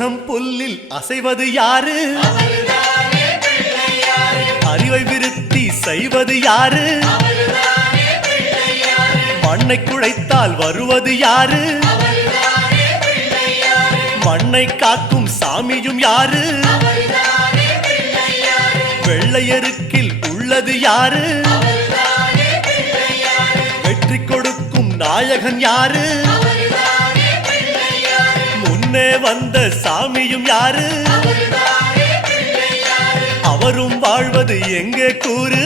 உலகம் புல்லில் அசைவது யாரு? அறிவை விருத்தி செய்வது யாரு? மண்ணை குழைத்தால் வருவது யாரு? மண்ணை காக்கும் சாமியும் யாரு? வெள்ளையருக்கில் உள்ளது யாரு? வெற்றி கொடுக்கும் நாயகன் யாரு? முன்னே வந்த சாமியும் யாரு? அவரும் வாழ்வது எங்கே கூறு?